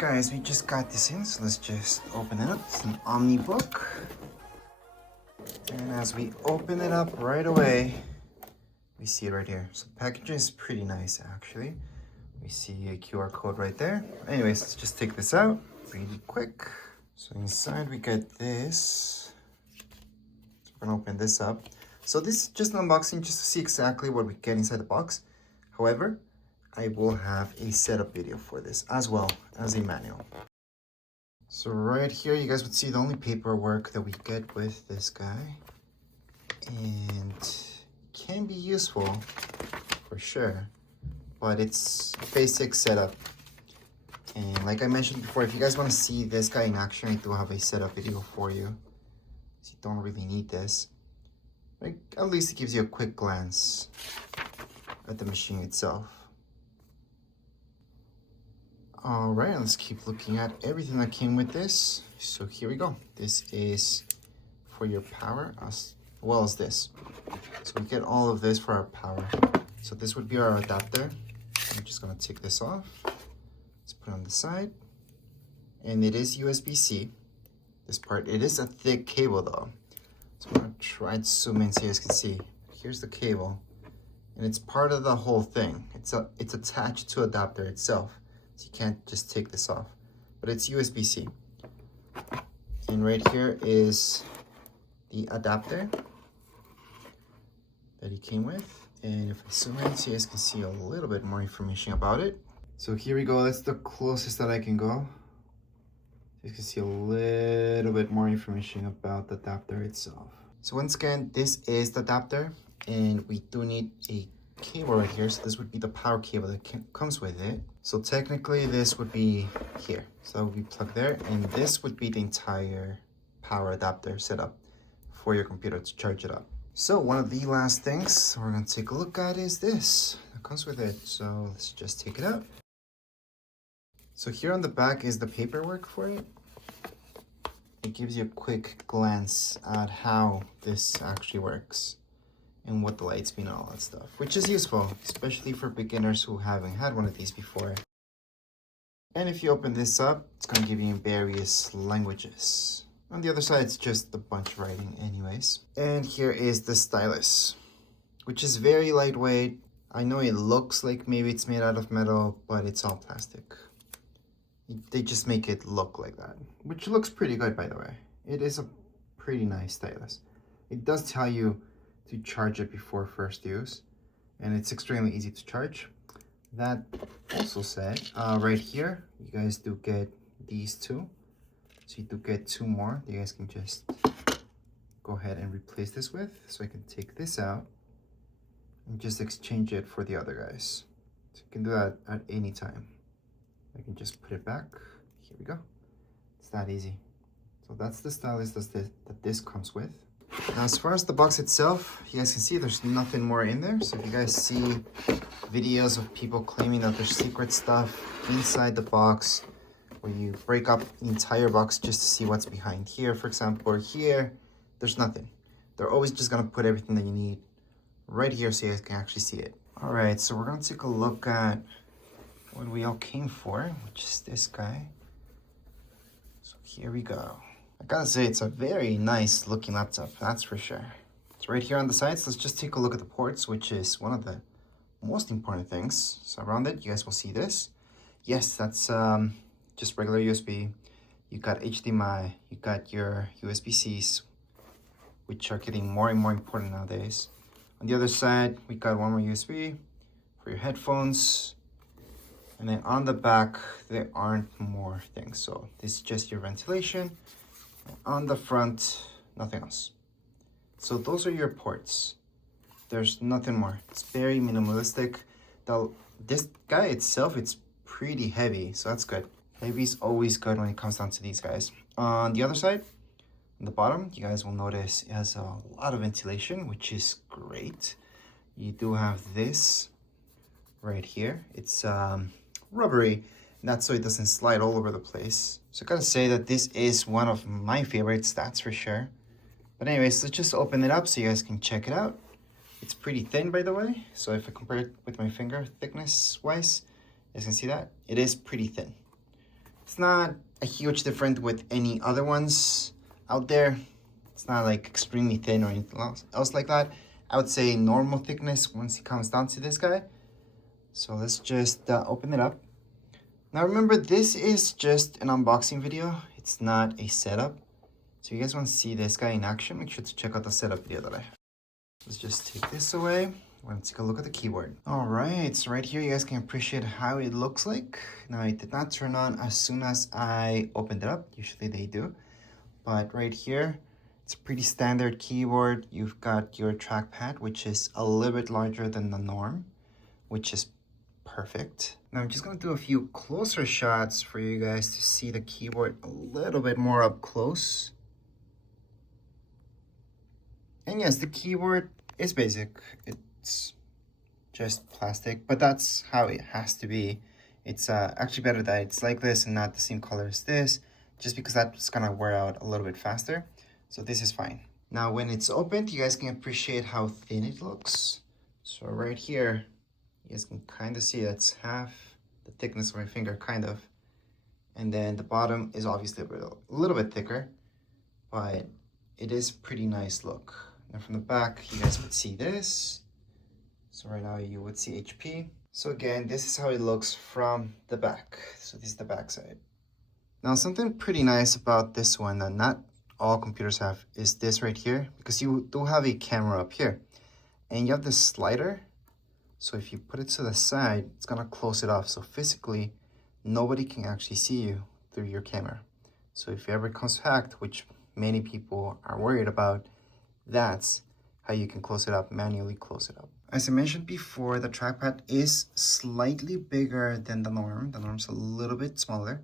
guys, we just got this in, so let's just open it up. It's an OmniBook. And as we open it up right away, we see it right here. So the packaging is pretty nice actually. We see a QR code right there. Anyways, let's just take this out really quick. So inside we get this. So we're gonna open this up. So this is just an unboxing just to see exactly what we get inside the box. However, I will have a setup video for this as well as a manual. So right here, you guys would see the only paperwork that we get with this guy. And can be useful for sure, but it's basic setup. And like I mentioned before, if you guys want to see this guy in action, I do have a setup video for you. So you don't really need this. Like, at least it gives you a quick glance at the machine itself. All right, let's keep looking at everything that came with this. So here we go. This is for your power as well as this. So we get all of this for our power. So this would be our adapter. I'm just gonna take this off. Let's put it on the side. And it is USB-C, this part. It is a thick cable though. So I'm gonna try to zoom in so you guys can see. Here's the cable. And it's part of the whole thing. It's attached to adapter itself. So you can't just take this off, but it's USB-C. And right here is the adapter that it came with. And if I zoom in, so you guys can see a little bit more information about it. So here we go, that's the closest that I can go. You can see a little bit more information about the adapter itself. So once again, this is the adapter, and we do need a cable right here. So this would be the power cable that comes with it. So technically this would be here. So that would be plugged there, and this would be the entire power adapter setup for your computer to charge it up. So one of the last things we're gonna take a look at is this that comes with it. So let's just take it out. So here on the back is the paperwork for it. It gives you a quick glance at how this actually works and what the lights mean and all that stuff, which is useful, especially for beginners who haven't had one of these before. And if you open this up, it's going to give you in various languages. On the other side, it's just a bunch of writing anyways. And here is the stylus, which is very lightweight. I know it looks like maybe it's made out of metal, but it's all plastic. They just make it look like that, which looks pretty good, by the way. It is a pretty nice stylus. It does tell you to charge it before first use, and it's extremely easy to charge. That also said, right here, you guys do get these two. So you do get two more that you guys can just go ahead and replace this with. So I can take this out and just exchange it for the other guys. So you can do that at any time. I can just put it back. Here we go. It's that easy. So that's the stylus that this comes with. Now, as far as the box itself, you guys can see there's nothing more in there. So if you guys see videos of people claiming that there's secret stuff inside the box, where you break up the entire box just to see what's behind here, for example, or here, there's nothing. They're always just gonna put everything that you need right here so you guys can actually see it. All right, so we're gonna take a look at what we all came for, which is this guy. So here we go. I gotta say, it's a very nice looking laptop, that's for sure. So right here on the sides, let's just take a look at the ports, which is one of the most important things. So around it, you guys will see this. Yes, that's just regular USB. You got HDMI, you got your USB-Cs, which are getting more and more important nowadays. On the other side, we got one more USB for your headphones. And then on the back, there aren't more things. So this is just your ventilation. On the front, nothing else. So those are your ports. There's nothing more. It's very minimalistic. This guy itself, it's pretty heavy, so that's good. Heavy is always good when it comes down to these guys. On the other side, on the bottom, you guys will notice it has a lot of ventilation, which is great. You do have this right here. It's rubbery, and that's so it doesn't slide all over the place. So I gotta say that this is one of my favorites, that's for sure. But anyways, let's just open it up so you guys can check it out. It's pretty thin, by the way. So if I compare it with my finger thickness wise, you guys can see that it is pretty thin. It's not a huge difference with any other ones out there. It's not like extremely thin or anything else like that. I would say normal thickness once it comes down to this guy. So let's just open it up. Now remember, this is just an unboxing video. It's not a setup. So you guys want to see this guy in action, make sure to check out the setup video that I have. Let's just take this away. We're gonna take a look at the keyboard. All right, so right here, you guys can appreciate how it looks like. Now, it did not turn on as soon as I opened it up. Usually they do. But right here, it's a pretty standard keyboard. You've got your trackpad, which is a little bit larger than the norm, which is perfect. Now, I'm just gonna do a few closer shots for you guys to see the keyboard a little bit more up close. And yes, the keyboard is basic. It's just plastic, but that's how it has to be. It's actually better that it's like this and not the same color as this, just because that's gonna wear out a little bit faster. So this is fine. Now, when it's opened, you guys can appreciate how thin it looks. So right here, you guys can kind of see that's half the thickness of my finger, kind of. And then the bottom is obviously a little bit thicker, but it is a pretty nice look. And from the back, you guys would see this. So right now you would see HP. So again, this is how it looks from the back. So this is the back side. Now, something pretty nice about this one that not all computers have is this right here, because you do have a camera up here and you have this slider. So if you put it to the side, it's gonna close it off. So physically, nobody can actually see you through your camera. So if it ever comes hacked, which many people are worried about, that's how you can close it up, manually close it up. As I mentioned before, the trackpad is slightly bigger than the norm. The norm's a little bit smaller,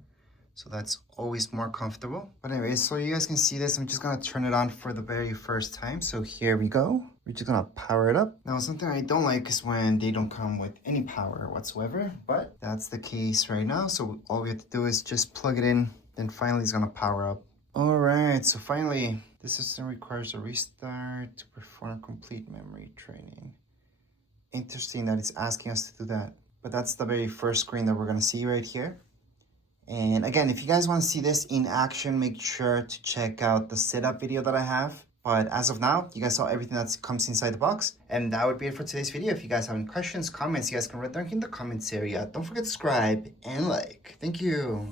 so that's always more comfortable. But anyways, so you guys can see this. I'm just gonna turn it on for the very first time. So here we go. We're just gonna power it up. Now, something I don't like is when they don't come with any power whatsoever, but that's the case right now. So all we have to do is just plug it in, then finally it's gonna power up. All right, so finally, this system requires a restart to perform complete memory training. Interesting that it's asking us to do that. But that's the very first screen that we're gonna see right here. And again, if you guys wanna see this in action, make sure to check out the setup video that I have. But as of now, you guys saw everything that comes inside the box. And that would be it for today's video. If you guys have any questions, comments, you guys can write down in the comments area. Don't forget to subscribe and like. Thank you.